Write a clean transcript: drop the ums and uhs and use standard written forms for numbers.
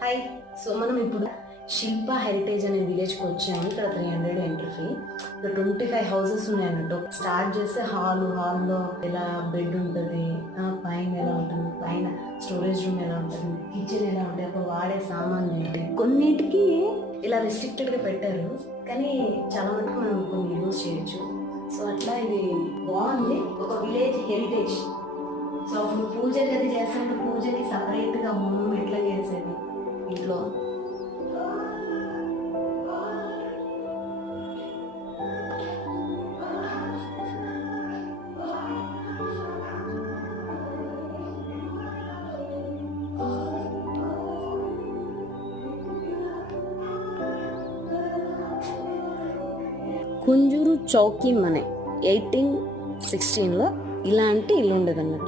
Hi. So మనం ఇప్పుడు శిల్ప heritage అనే విలేజ్కి వచ్చాము. ఇక్కడ 300 ఎంట్రీ ఫీ. ఇక్కడ 25 హౌసెస్ ఉన్నాయి అన్నట్టు. స్టార్ట్ చేస్తే హాల్లో ఎలా బెడ్ ఉంటుంది, పైన ఎలా ఉంటుంది, పైన స్టోరేజ్ రూమ్ ఎలా ఉంటుంది, కిచెన్ ఎలా ఉంటుంది, ఒక వాడే సామాన్లు ఏంటి, కొన్నిటికి ఇలా రెస్ట్రిక్టెడ్గా పెట్టారు, కానీ చాలా మటుకు మనం కొన్ని యూజ్ చేయొచ్చు. సో అట్లా ఇది బాగుంది, ఒక విలేజ్ హెరిటేజ్. సో అప్పుడు పూజ గది చేస్తుంటే పూజకి సపరేట్గా హోమం ఎట్లా చేసేది ఇంట్లో. కుంజూరు చౌకీ మనే 1816లో ఇలాంటి ఇల్లు ఉండేదన్నట్టు.